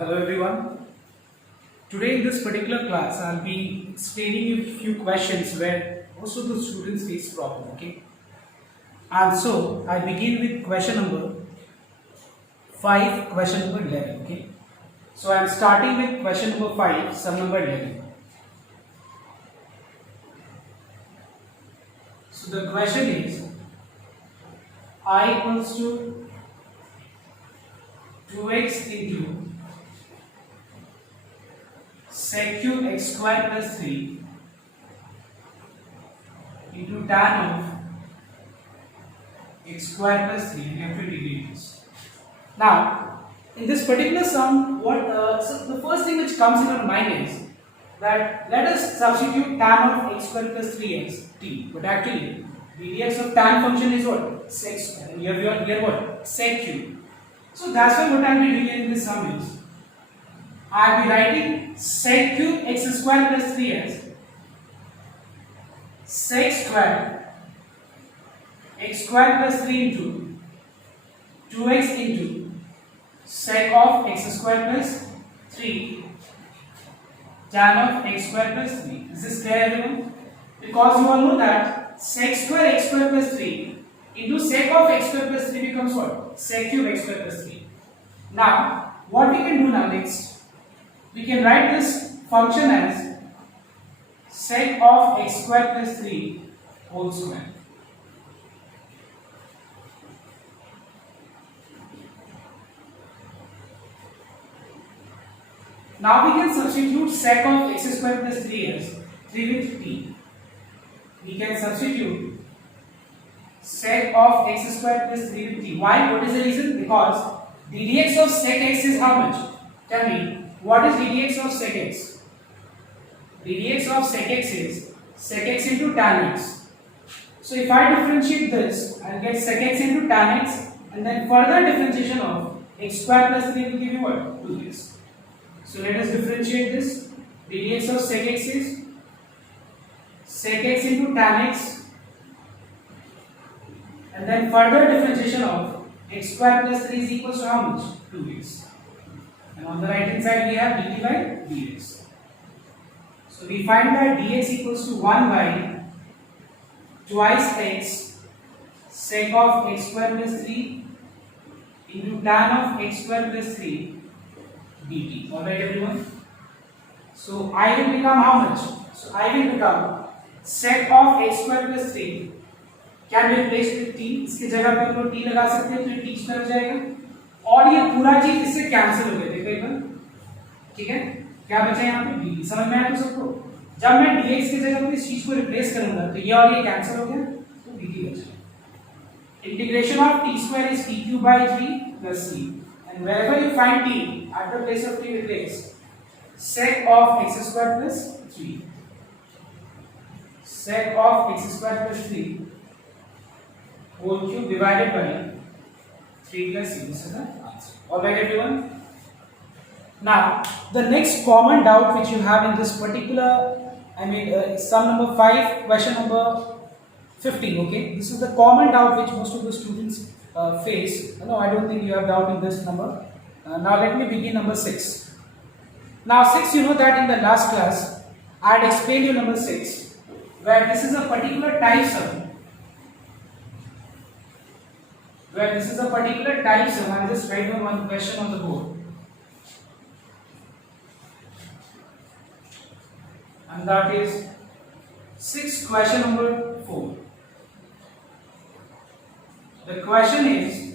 Hello everyone. Today in this particular class I'll be explaining you a few questions where most of the students face problem. Okay. And so I begin with question number 5, question number 11. Okay. So I'm starting with question number 5, sum number 11. So the question is I equals to 2x into sec cube x square plus 3 into tan of x square plus 3, and we have to integrate this. Now, in this particular sum, so the first thing which comes in our mind is that let us substitute tan of x square plus 3 as t, but actually the dx of tan function is what? Sec square, and here what? Sec cube. So that's why what I will be doing in this sum is I will be writing sec cube x square plus 3 as sec square x square plus 3 into 2x into sec of x square plus 3 tan of x square plus 3. Is this clear everyone? Because you all know that sec square x square plus 3 into sec of x square plus 3 becomes what? Sec cube x square plus 3. Now, what we can do now next? We can write this function as sec of x square plus 3 whole square. Now we can substitute sec of x square plus 3 as 3 with t. We can substitute sec of x square plus 3 with t. Why? What is the reason? Because ddx of sec x is how much? Tell me. What is ddx of sec x? ddx of sec x is sec x into tan x. So if I differentiate this, I'll get sec x into tan x, and then further differentiation of x square plus 3 will give you what? 2x. So let us differentiate this. ddx of sec x is sec x into tan x, and then further differentiation of x square plus 3 is equals to how much? 2x. And on the right hand side we have dt by dx. So we find that dx equals to 1 by twice x sec of x square plus 3 into tan of x square plus 3 dt. Alright everyone? So I will become how much? So I will become sec of x square plus 3 can be replaced with t. इसके जगह पे हम लोग t लगा सकते हैं, तो ये t स्क्वायर हो जाएगा और ये पूरा चीज इससे कैंसिल हो गया। देखो एक बार, ठीक है, क्या बचा यहाँ पे dt। समझ में आया तो सबको? जब मैं dx की जगह पे इस चीज को रिप्लेस करूंगा तो ये और ये कैंसिल हो गया, तो dt बचा। Integration of t square is t cube by 3 plus c, and wherever you find t at the place of t replace sec of x square plus 3, sec of x square plus 3 whole cube divided by 3 plus c. This is the answer. Alright everyone? Now, the next common doubt which you have in this particular, sum number 5, question number 15, okay? This is the common doubt which most of the students face. No, I don't think you have doubt in this number. Now let me begin number 6. Now 6, you know that in the last class, I had explained you number 6, where this is a particular type sum. Where this is a particular type sum, I will just write down one question on the board. And that is 6, question number 4. The question is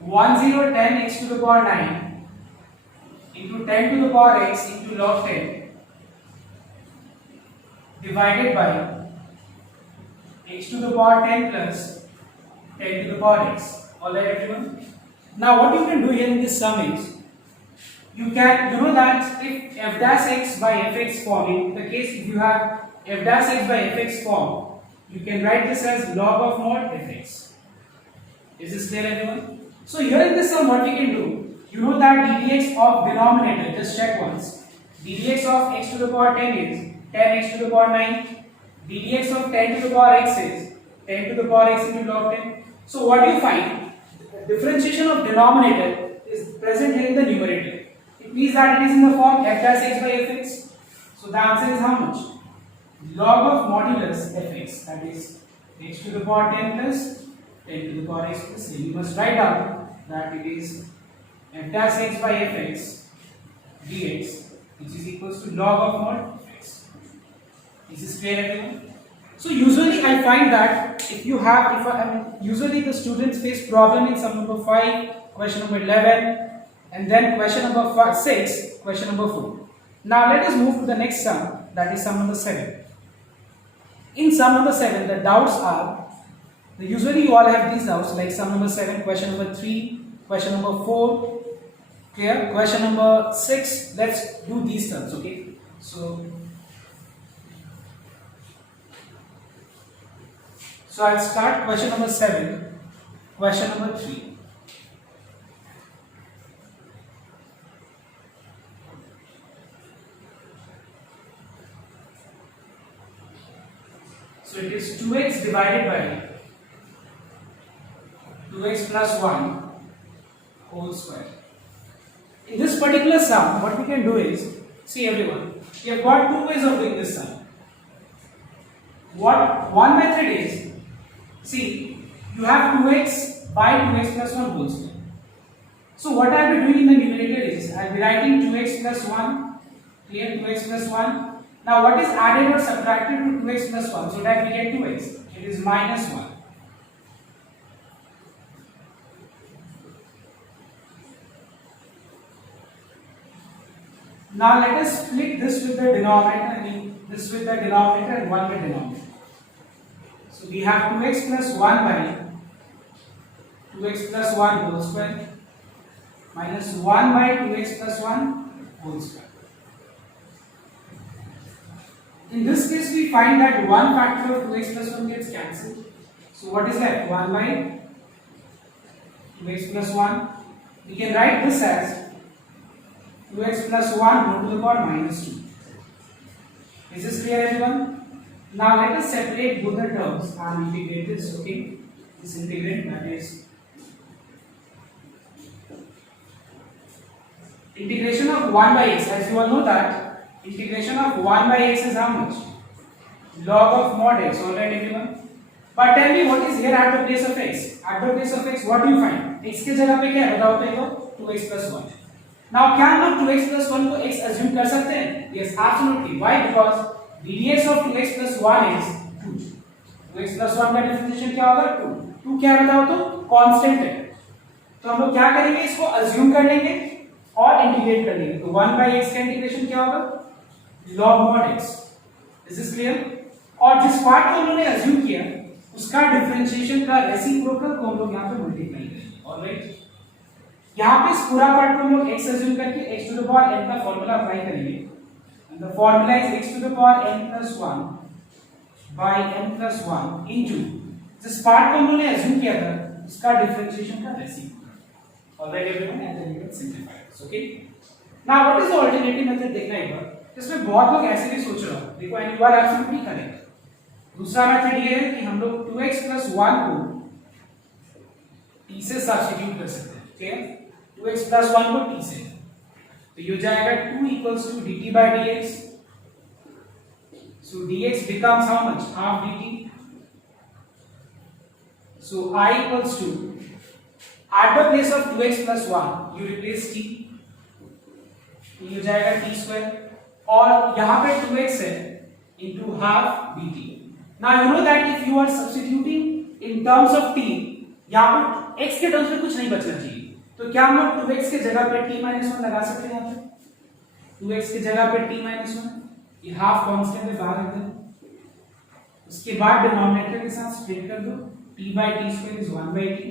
1010 x to the power 9 into 10 to the power x into log 10 divided by x to the power 10 plus 10 to the power x. Alright everyone? Now what you can do here in this sum is, you know that if f dash x by fx form, in the case if you have f dash x by fx form, you can write this as log of mod fx. Is this clear everyone? So here in this sum what we can do, you know that ddx of denominator, just check once, ddx of x to the power 10 is 10x to the power 9, ddx of 10 to the power x is 10 to the power x into log 10. So what do you find? The differentiation of denominator is present here in the numerator. means that it is in the form f dash x by fx. So the answer is how much? Log of modulus fx, that is x to the power 10 plus 10 to the power x plus 10. You must write down that it is f dash x by fx dx, which is equals to log of mod fx. Is this clear, everyone? So usually I find that if you have, usually the students face problem in sum number 5, question number 11, and then question number 6, question number 4. Now let us move to the next sum, that is sum number 7. In sum number 7, the doubts are, usually you all have these doubts like sum number 7, question number 3, question number 4, clear? Question number 6, let's do these terms, okay? So I'll start question number 7, question number 3. So it is 2x divided by 2x plus 1 whole square. In this particular sum, what we can do is, see everyone, we have got two ways of doing this sum. What one method is, see, you have 2x by 2x plus 1 whole square. So what I will be doing in the numerator is, I will be writing 2x plus 1, clear, 2x plus 1. Now what is added or subtracted to 2x plus 1, so that we get 2x, it is minus 1. Now let us split this with the denominator, this with the denominator and 1 with denominator. So we have 2x plus 1 by 2x plus 1 whole square minus 1 by 2x plus 1 whole square. In this case, we find that 1 factor of 2x plus 1 gets cancelled. So what is left? 1 by 2x plus 1. We can write this as 2x plus 1 to the power minus 2. Is this clear, everyone? Now let us separate both the terms and integrate this, okay? This integrand, that is integration of 1 by x. As you all know that integration of 1 by x is how much? Log of mod x, alright everyone? But tell me what is here at the place of x? At the place of x, what do you find? x के जगह पे क्या है बताओ तो ये 2x plus 1. Now क्या हम लोग 2x plus 1 को x assume कर सकते हैं? Yes, absolutely. Why? Because ddx of 2x plus 1 is 2. 2x plus 1 का डिफरेंशिएशन क्या होगा? 2. 2 क्या है बताओ तो? कांस्टेंट है. तो हम लोग क्या करेंगे? इसको assume कर लेंगे और इंटीग्रेट कर लेंगे. तो 1 by x का इंटीग्रेशन क्या होगा? log mod x. Is this clear? और जिस पार्ट को हम लोगों ने assume किया उसका डिफरेंशिएशन का रेसिप्रोकल को हम लोग यहाँ पे मल्टीप्लाई करेंगे. ऑलराइट, यहाँ पे इस पूरा पार्ट को हम लोग x assume करके x to the power n का फॉर्मूला अप्लाई करेंगे. And the formula is x to the power n plus 1 by n plus 1 into जिस पार्ट को हम लोगों ने assume किया था उसका डिफरेंशिएशन का reciprocal. Alright everyone, and then you can simplify this. Okay. Now what is the alternative method देखना एक बार. इसमें बहुत लोग ऐसे भी सोच रहे हो, देखो and you are absolutely correct. दूसरा मेथड ये है कि हम लोग 2x plus 1 को t से सब्स्टिट्यूट कर सकते हैं. ठीक है, 2x plus 1 को t से, तो ये हो जाएगा 2 equals to dt by dx. So dx becomes how much? Half dt. So I equals to, at the place of 2x plus 1 you replace t, ये हो जाएगा t square. और यहाँ पे 2x है into half dt. Now you know that if you are substituting in terms of t, यहाँ पे x के टर्म्स में कुछ नहीं बचना चाहिए. तो क्या हम लोग 2x के जगह पे t minus 1 लगा सकते हैं? यहाँ पे 2x के जगह पे t minus 1, ये हाफ कांस्टेंट में बाहर रख दो. उसके बाद डिनोमिनेटर के साथ स्प्लिट कर दो. t by t square is 1 by t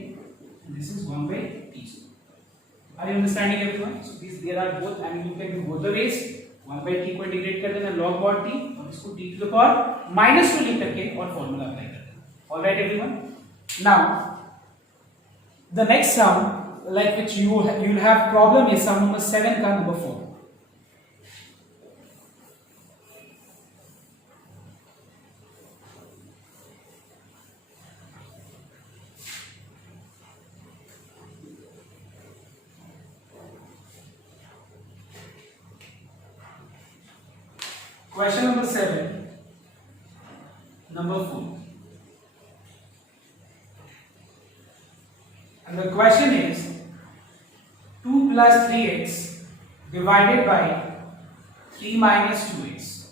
and this is 1 by t square. Are you understanding everyone? So these there are both, I mean you can do both the ways. 1 by t को integrate कर देना log mod t और इसको t to the power minus 2 लिख करके और formula apply कर देना. Alright everyone. Now the next sum like which you will have problem is sum number 7 का number 4. Question number 7, number 4. And the question is 2 plus 3x divided by 3 minus 2x.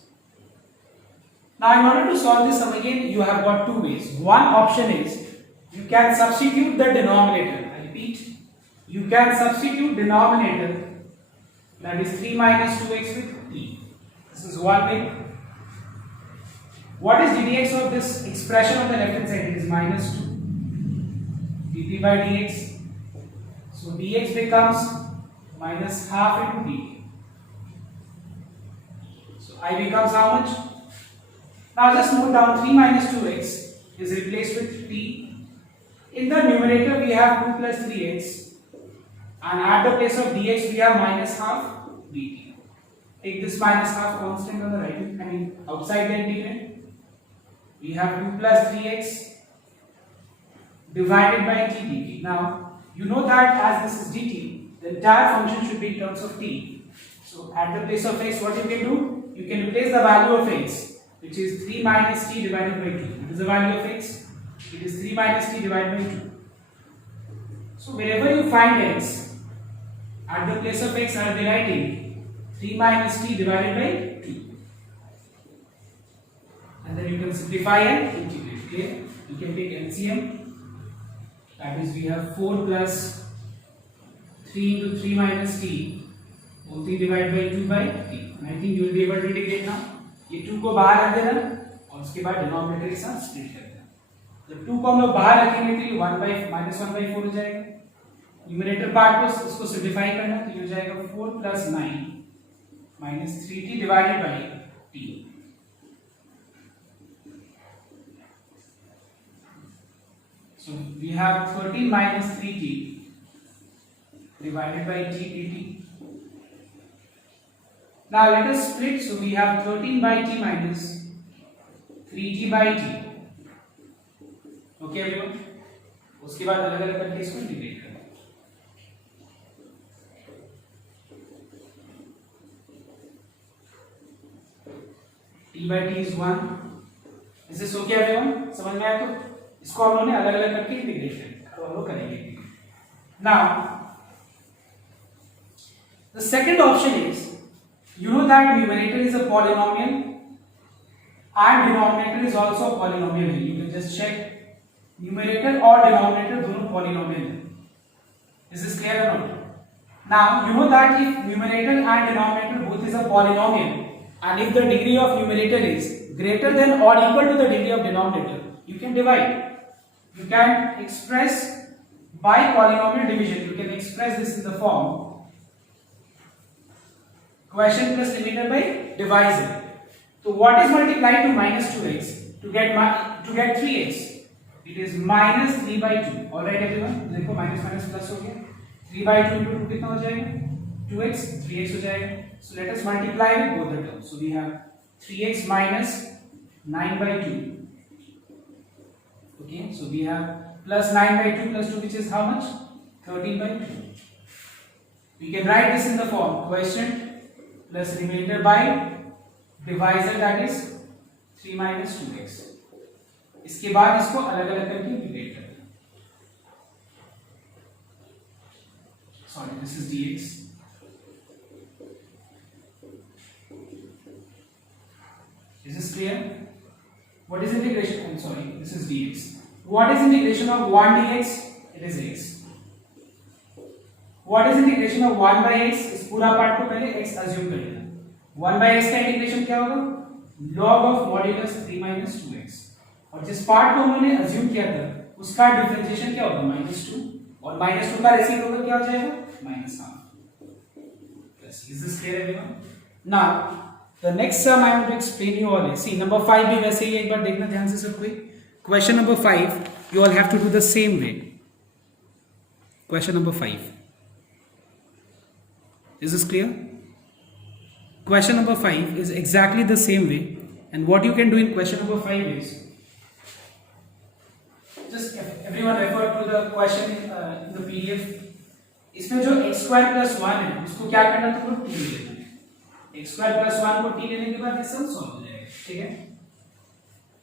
Now in order to solve this sum again, you have got two ways. One option is you can substitute the denominator. I repeat, you can substitute denominator, that is 3 minus 2x with t. This is one way. What is ddx of this expression on the left hand side? It is minus 2 dt by dx. So dx becomes minus half into dt. So I becomes how much? Now just note down 3 minus 2x is replaced with t. In the numerator we have 2 plus 3x, and at the place of dx we have minus half dt. Take this minus half constant on the right, outside the integrand. We have 2 plus 3x divided by t dt. Now you know that as this is dt, the entire function should be in terms of t. So at the place of x, what you can do? You can replace the value of x, which is 3 minus t divided by 2. What is the value of x? It is 3 minus t divided by 2. So wherever you find x, at the place of x I will be writing 3 minus t divided by 2. And then you can simplify and integrate. Clear? You can take LCM. That is, we have 4 plus 3 into 3 minus t, whole thing divided by 2 by t. And I think you will be able to integrate now. ये 2 को बाहर रख देना और उसके बाद denominator के साथ स्प्लिट कर देना. जब 2 को हम लोग बाहर रखेंगे तो ये 1 by -1/4 हो जाएगा. न्यूमरेटर पार्ट को इसको सिंप्लीफाई करना तो ये हो जाएगा 4 plus 9 minus 3t divided by t. So we have 13 minus 3t divided by t dt. Now let us split. So we have 13 by t minus 3t by t. Okay everyone? उसके बाद अलग अलग करके इसको इंटीग्रेट करना. t by t is 1. Is this okay everyone? समझ में आया? तो इसको हम लोगों ने अलग अलग करके इंटीग्रेट करना. तो हम लोग करेंगे. Now the second option is, you know that numerator is a polynomial and denominator is also a polynomial. You can just check numerator or denominator दोनों polynomial है. Is this clear or not? Now you know that if numerator and denominator both is a polynomial, and if the degree of numerator is greater than or equal to the degree of denominator, you can divide. You can express by polynomial division. You can express this in the form quotient plus limiter by divisor. So what is multiplied to minus 2x to get 3x? It is minus 3 by 2. Alright everyone? देखो minus minus plus हो गया. 3 by 2 into 2 कितना हो जाएगा? 2x, 3x हो जाएगा. So let us multiply with both the terms. So we have 3x minus 9 by 2. Okay, so we have plus 9 by 2 plus 2, which is how much? 13 by 2. We can write this in the form quotient plus remainder by divisor, that is 3 minus 2x. इसके बाद इसको अलग अलग करके integrate करते हैं. Sorry, this is dx. Is this clear? What is integration? I'm sorry, this is dx. What is integration of 1 dx? It is x. What is integration of 1 by x? इस पूरा पार्ट को पहले x assume कर लेना. 1 by x का integration क्या होगा? log of modulus 3 minus 2x. और जिस पार्ट को हमने assume किया था उसका डिफरेंशिएशन क्या होगा? -2. और -2 का रेसिप्रोकल क्या हो जाएगा? -half. Yes. Is this clear everyone? Now the next sum I want to explain you all is, see number 5 भी वैसे ही एक बार देखना ध्यान से सब कोई. Question number 5 you all have to do the same way. Question number 5. Is this clear? Question number 5 is exactly the same way, and what you can do in question number 5 is, just everyone refer to the question in the PDF. इसमें जो x square plus 1 है उसको क्या करना है? तुमको 2 लेना है. x स्क्वायर प्लस 1 को t लेने के बाद ये सम सॉल्व हो जाएगा। ठीक है,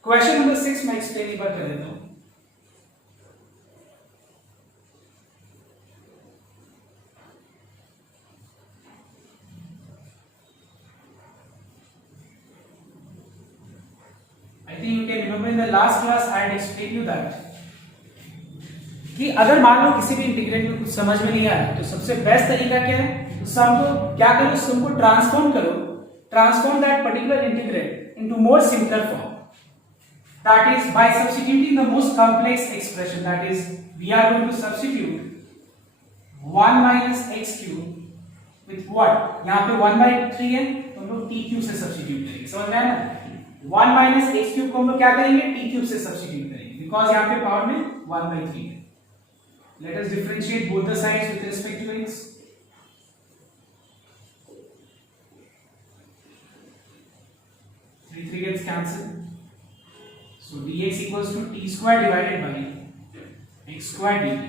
क्वेश्चन नंबर 6 मैं एक्सप्लेन एक बार कर देता हूं। I think you can remember in the last class I had explained you that कि अगर मान लो किसी भी इंटीग्रेंट में कुछ समझ में नहीं आ रहा तो सबसे बेस्ट तरीका क्या है, तो सम को क्या करो, सम को ट्रांसफॉर्म करो, transform that particular integrant into more simpler form, that is by substituting the most complex expression, that is we are going to substitute 1 minus x cube with what, यहाँ पे 1 by 3 है तो हम लोग t cube से substitute करेंगे, समझ में आया ना। 1 minus x cube को हम लोग क्या करेंगे, t cube से सब्स्टिट्यूट करेंगे, बिकॉज यहाँ पे पावर में 1 by 3 है। Let us differentiate both the sides with respect to x. 3 gets cancelled. So dx equals to t square divided by x square dt.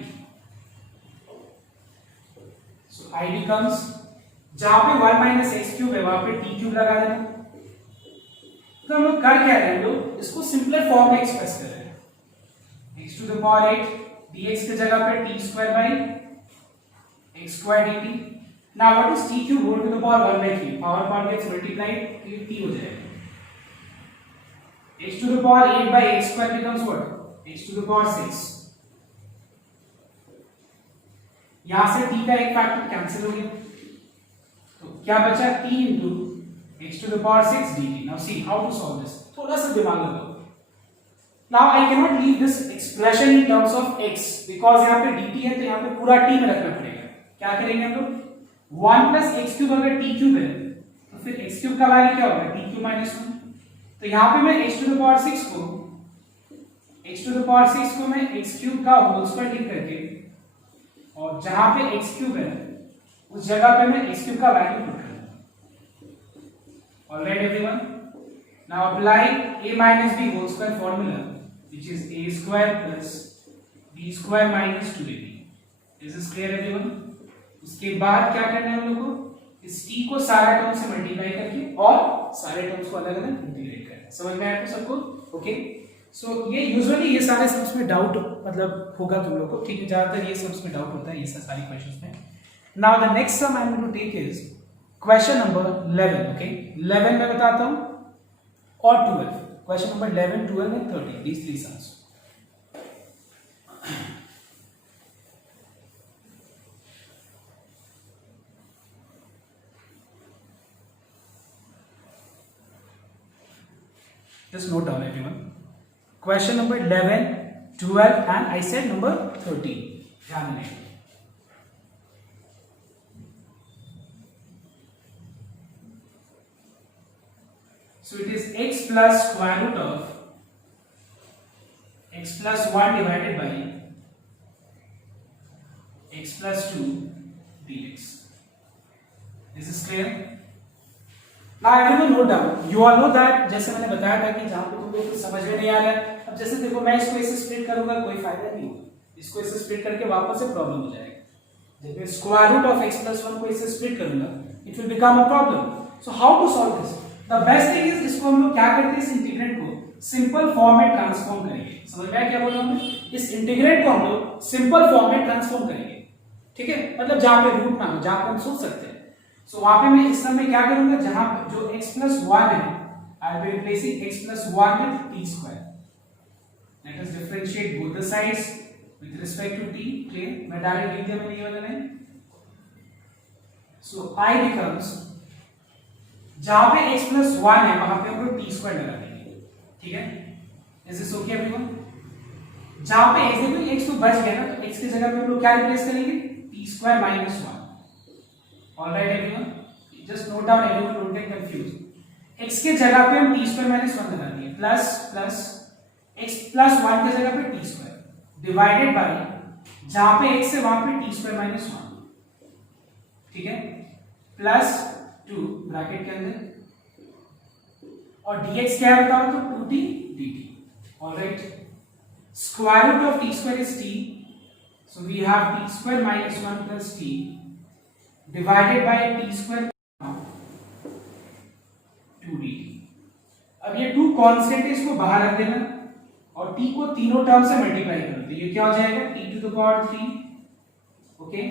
So I becomes, जहां पे 1 minus x cube है वहां पे t cube लगा देना। तो हम लोग कर क्या रहे हैं, लोग इसको सिंपलर फॉर्म में एक्सप्रेस कर रहे हैं। x to the power 8 dx की जगह पे t square by x square dt. Now what is t cube whole to the power 1 by 3? Power part gets multiplied, तो t हो जाएगा। x to the power 8 by x square becomes what? x to the power 6. यहां से t का एक factor cancel हो गया, तो क्या बचा, t into x to the power 6 dt. Now see how to solve this. थोड़ा सा दिमाग लगाओ। Now I cannot leave this expression in terms of x because यहाँ पे dt है तो यहाँ पे पूरा t में रखना पड़ेगा। क्या करेंगे हम लोग, 1 plus x cube अगर t cube है तो फिर x cube का वैल्यू क्या होगा, t cube minus 1। तो यहाँ पे मैं x to the power 6 को मैं x cube का होल स्क्वायर लिख करके, और जहां पे x cube है उस जगह पे मैं x cube का वैल्यू पुट करूंगा। Alright everyone, now apply a minus b whole square formula, which is a square plus b square minus 2ab. Is this clear everyone? उसके बाद क्या करना है हम लोग को, इस t को सारा टर्म से मल्टीप्लाई करके और सारे टर्म्स को अलग अलग इंटीग्रेट करना है। समझ में आया आपको सबको? ओके, सो ये यूजुअली ये सारे सम्स में डाउट मतलब होगा तुम लोग को, ठीक है, ज्यादातर ये सम्स में डाउट होता है ये सारी क्वेश्चंस में। Now the next sum I am going to take is question number 11। Okay, 11 मैं बताता हूं और 12, question number 11, 12 and 13, these three sums. Just note down everyone. Question number 11, 12 and I said number 13. ध्यान देना। So it is x plus square root of x plus 1 divided by x plus 2 dx. This is clear? Now everyone note down. You all know that जैसे मैंने बताया था कि जहां पे तुमको कुछ समझ में नहीं आ रहा है, अब जैसे देखो मैं इसको ऐसे स्प्लिट करूंगा कोई फायदा नहीं होगा, इसको ऐसे स्प्लिट करके वापस से प्रॉब्लम हो जाएगा। जब मैं square root of x plus 1 को ऐसे स्प्लिट करूंगा it will become a problem. So how to solve this? The best thing is इसको हम लोग क्या करते हैं, इस इंटीग्रेंट को सिंपल फॉर्म में ट्रांसफॉर्म करेंगे। समझ में आया क्या बोल रहा हूं मैं? इस इंटीग्रेंट को हम लोग सिंपल फॉर्म में ट्रांसफॉर्म करेंगे, ठीक है, मतलब जहां पे रूट ना हो, जहां पे हम सोच सकते हैं। सो वहां पे मैं इस समय में क्या करूंगा, जहां जो x plus 1 है I will replacing x plus 1 with t square. Let us differentiate both the sides with respect to t. Clear? मैं डायरेक्ट लिख दिया मैंने ये वाला लाइन। सो I becomes, जहां पे x plus 1 है वहां पे हम लोग t square लगा देंगे, ठीक है। Is this okay everyone? जहां पे x देखो x तो बच गया ना, तो x की जगह पे हम लोग क्या रिप्लेस करेंगे, t square minus 1. Alright everyone, just note down, everyone don't get confused. x के जगह पे हम t square minus 1 लगा दिए, प्लस प्लस x plus 1 की जगह पे t square डिवाइडेड बाय जहां पे x है वहां पे t square minus 1, ठीक है, प्लस 2 ब्रैकेट के अंदर, और dx क्या है बताओ तो 2t dt. Alright, square root of t square is t, so we have t square minus 1 plus t divided by t square. अब ये 2 कांस्टेंट है, इसको बाहर रख देना और t को तीनों टर्म से मल्टीप्लाई कर दो। ये क्या हो जाएगा t to the power 3 okay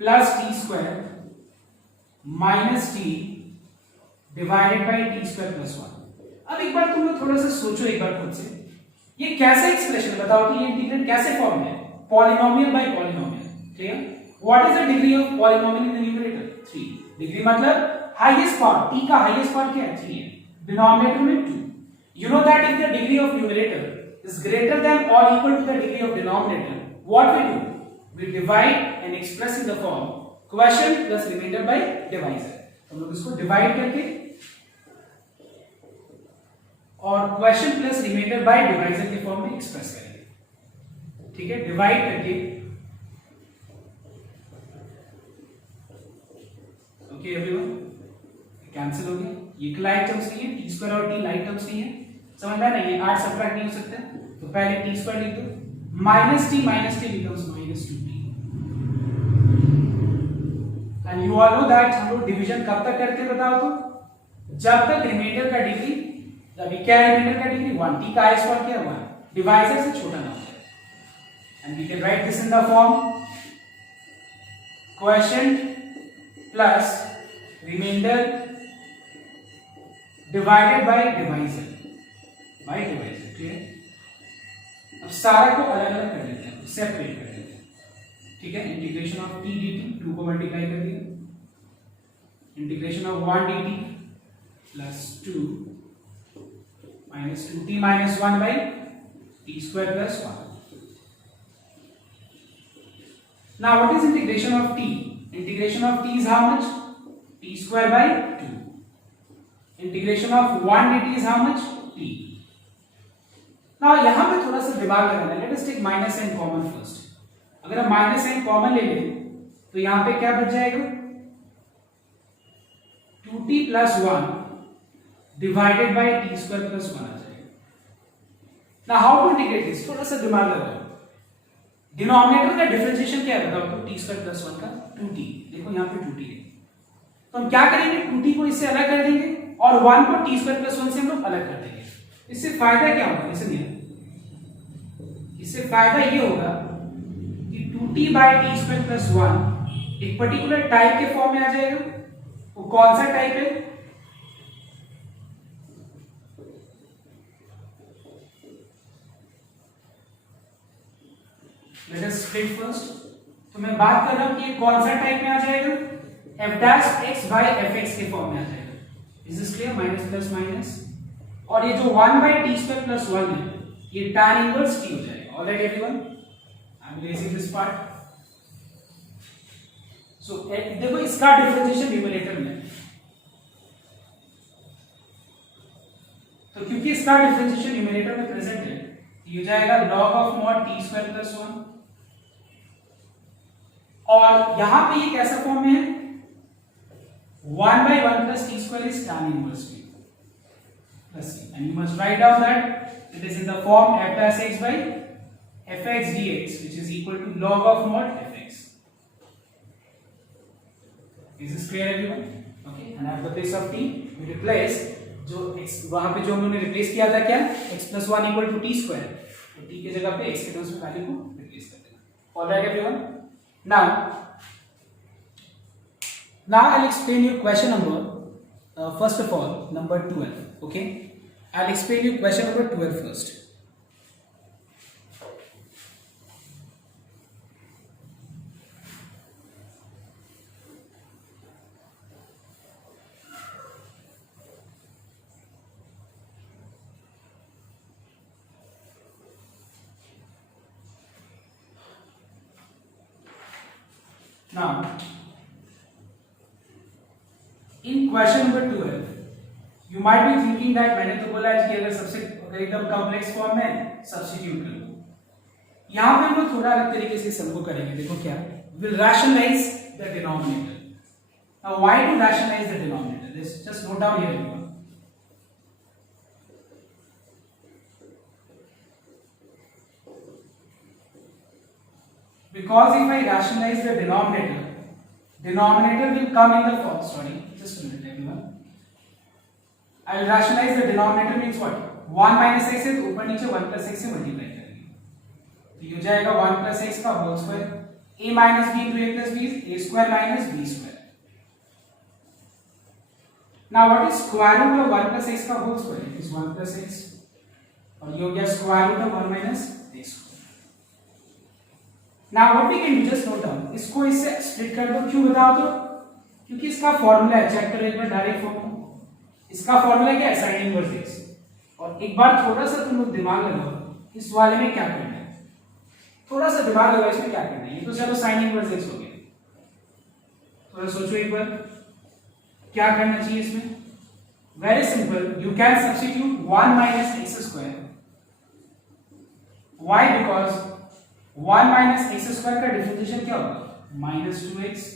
plus t square minus t divided by t square plus 1। अब एक बार तुम लोग थोड़ा सा सोचो एक बार खुद से, ये कैसे एक्सप्रेशन बताओ कि ये इंटीग्रल कैसे फॉर्म है? Polynomial bye polynomial. Clear? What is the degree of polynomial in the numerator? 3। Degree मतलब हाईएस्ट पार्ट, t का हाईएस्ट पार्ट क्या है? 3 है, डिनोमिनेटर में 2। You know that if the degree of numerator is greater than or equal to the degree of denominator, what we do? We divide and express in the form quotient plus remainder by divisor। हम लोग इसको divide करके और quotient plus remainder by divisor के form में express करेंगे। ठीक है, डिवाइड करके ओके एवरीवन, कैंसिल हो गया, ये लाइट टर्म्स नहीं है, टी स्क्वायर और टी लाइट टर्म्स नहीं है, समझ में नहीं है, 8 सब्ट्रैक्ट नहीं हो सकता, तो पहले टी स्क्वायर लिख दो, minus T becomes minus 2t। And you all know that हम लोग डिवीजन कब तक करते हैं बताओ तो? जब तक रिमाइंडर का डिग्री, जब क्या रिमाइंडर का डिग्री 1, t का हाईएस्ट पार्ट क्या 1, डिवाइजर से छोटा ना हो। And we can write this in the form quotient plus remainder divided by divisor clear? अब सारा को अलग अलग कर लेते हैं, सेपरेट कर लेते हैं। ठीक है, इंटीग्रेशन ऑफ t dt 2 को मल्टीप्लाई कर दिया, integration of 1 dt plus 2 minus 2t minus 1 by t square plus 1। Now what is integration of t? Integration of t is how much? t square by 2। Integration of 1 dt is how much? t। Now यहां पे थोड़ा सा दिमाग लगाना है, let us take minus n common first. अगर हम minus n common ले लें तो यहां पे क्या बच जाएगा? 2t plus 1 divided by t square plus 1 आ जाएगा। Now how to integrate this? थोड़ा सा दिमाग लगाओ। डिनोमिनेटर का डिफरेंशिएशन क्या है बताओ तो? t स्क्वायर प्लस 1 का 2t। देखो यहां पे 2t है, तो हम क्या करेंगे? 2t को इससे अलग कर देंगे और 1 को t स्क्वायर प्लस 1 से हम लोग अलग कर देंगे। इससे फायदा क्या होगा? इसलिए इससे फायदा ये होगा कि 2t bye T square plus 1 एक पर्टिकुलर टाइप के फॉर्म में आ जाएगा। वो कौन सा टाइप है? लेट अस स्प्लिट फर्स्ट। तो मैं बात कर रहा हूं कि ये कौन सा टाइप में आ जाएगा? f dash x by fx के फॉर्म में आ जाएगा। Is this clear? Minus plus minus, और ये जो 1 बाय टी स्क्वायर प्लस 1 है ये tan इनवर्स t हो जाएगा। Alright everyone, I am raising this part. So देखो इसका डिफरेंशिएशन न्यूमरेटर में, तो क्योंकि इसका डिफरेंशिएशन न्यूमरेटर में प्रेजेंट है, ये हो जाएगा log of mod T square plus 1। और यहां पे ये कैसा फॉर्म में है? 1 by 1 plus t square is tan inverse t plus t, and you must write down that it is in the form f dash x by fx dx, which is equal to log of mod fx. Is this clear everyone? Okay, and at the place of t we replace जो x वहां पे जो हमने replace किया था क्या? x plus 1 equal to t square, तो t के जगह पे x के टर्म्स में वैल्यू को रिप्लेस कर देना। Alright everyone, now I'll explain you question number first of all number 12. Okay, I'll explain you question number 12 first. Now in question number 12 you might be thinking that मैंने तो बोला है कि अगर सबसे एकदम कॉम्प्लेक्स फॉर्म में सब्स्टिट्यूट कर लो। यहां पे हम लोग थोड़ा अलग तरीके से सबको करेंगे। देखो क्या, will rationalise the denominator. Now why to rationalise the denominator? Just note down here everyone. Because if I rationalize the denominator will come in the form, sorry, just a minute everyone. I will rationalize the denominator means what? 1 minus x है तो ऊपर नीचे 1 plus x से multiply करेंगे तो ये हो जाएगा 1 plus x का whole square a minus b into a plus b is a square minus b square. Now what is square root of 1 plus x का whole square? It is 1 plus x और ये हो गया square root of 1 minus a square. Now what we can do, just note down, इसको इससे split कर दो. क्यों बताओ तो? क्योंकि इसका फॉर्मूला है, चेक करो एक बार डायरेक्ट फॉर्मूला. इसका फॉर्मूला क्या है? sin inverse x. और एक बार थोड़ा सा तुम लोग दिमाग लगाओ, इस वाले में क्या करना है? थोड़ा सा दिमाग लगाओ, इसमें क्या करना है? ये तो चलो sin इनवर्स x हो गया. थोड़ा सोचो एक बार, क्या करना चाहिए इसमें? Very simple, you can substitute 1 minus x square. Why? Because 1 minus x square का डिफरेंशिएशन क्या होगा? minus 2x.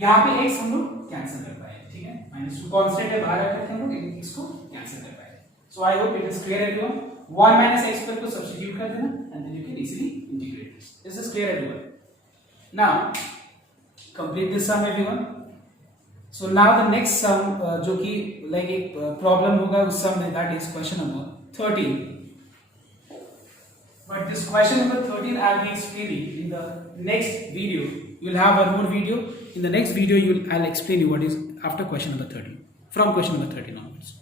यहाँ पे x हम लोग कैंसिल कर पाए, ठीक है? minus 2 कांस्टेंट है, बाहर रखते हैं हम लोग, इसको कैंसिल कर पाए. So I hope it is clear everyone. 1 minus x square को सब्स्टिट्यूट कर देना and then you can easily integrate this. This is clear everyone. Now complete this sum everyone. So now the next sum जो कि like एक problem होगा उस sum में, that is question number 13. But this question number 13 I'll be explaining in the next video. You'll have one more video. In the next video, I'll explain you what is after question number 13, from question number 13 onwards.